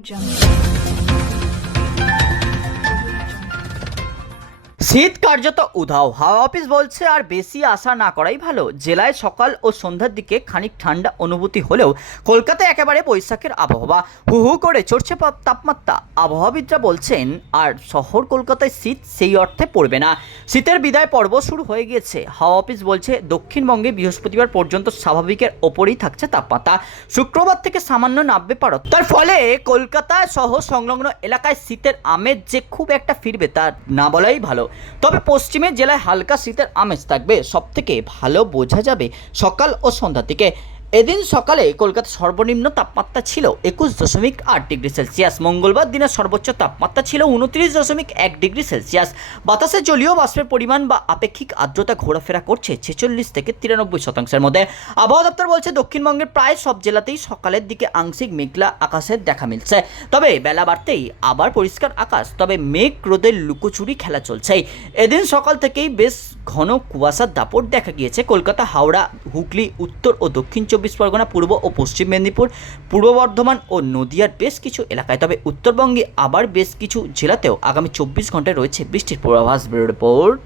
jump. শীত কার্যত উধাও। হাওয়া অফিস বলছে আর বেশি আশা না করাই ভালো। জেলায় সকাল ও সন্ধ্যার দিকে খানিক ঠান্ডা অনুভূতি হলেও কলকাতায় একেবারে বৈশাখের আবহাওয়া। হু হু করে চড়ছে তাপমাত্রা। আবহাওয়াবিদরা বলছেন, আর শহর কলকাতায় শীত সেই অর্থে পড়বে না। শীতের বিদায় পর্ব শুরু হয়ে গিয়েছে। হাওয়া অফিস বলছে, দক্ষিণবঙ্গে বৃহস্পতিবার পর্যন্ত স্বাভাবিকের ওপরেই থাকছে তাপমাত্রা। শুক্রবার থেকে সামান্য নামবে পারত তার ফলে কলকাতা সহ সংলগ্ন এলাকায় শীতের আমেজ যে খুব একটা ফিরবে তা না বলাই ভালো। তবে পশ্চিমের জেলায় হালকা শীতের আমেজ থাকবে। সব থেকে ভালো বোঝা যাবে সকাল ও সন্ধ্যার দিকে। এদিন সকালে কলকাতা সর্বনিম্ন তাপমাত্রা ছিল একুশ দশমিক আট ডিগ্রি সেলসিয়াস। মঙ্গলবার দিনের সর্বোচ্চ তাপমাত্রা ছিল উনত্রিশ দশমিক এক ডিগ্রি সেলসিয়াস। বাতাসে জলীয় বাষ্পের পরিমাণ বা আপেক্ষিক আর্দ্রতা ঘোরাফেরা করছে ছেচল্লিশ থেকে তিরানব্বই শতাংশের মধ্যে। আবহাওয়া দপ্তর বলছে, দক্ষিণবঙ্গের প্রায় সব জেলাতেই সকালের দিকে আংশিক মেঘলা আকাশের দেখা মিলছে। তবে বেলা বাড়তেই আবার পরিষ্কার আকাশ, তবে মেঘ রোদের লুকোচুরি খেলা চলছে। এদিন সকাল থেকেই বেশ ঘন কুয়াশার দাপট দেখা গিয়েছে। কলকাতা, হাওড়া, হুগলি, উত্তর ও দক্ষিণ চব্বিশ পরগনা, পূর্ব ও পশ্চিম মেদিনীপুর, পূর্ব বর্ধমান ও নদিয়ার বেশ কিছু এলাকায়। তবে উত্তরবঙ্গে আবার বেশ কিছু জেলাতেও আগামী চব্বিশ ঘন্টায় রয়েছে বৃষ্টির পূর্বাভাস, ব্যুরো রিপোর্ট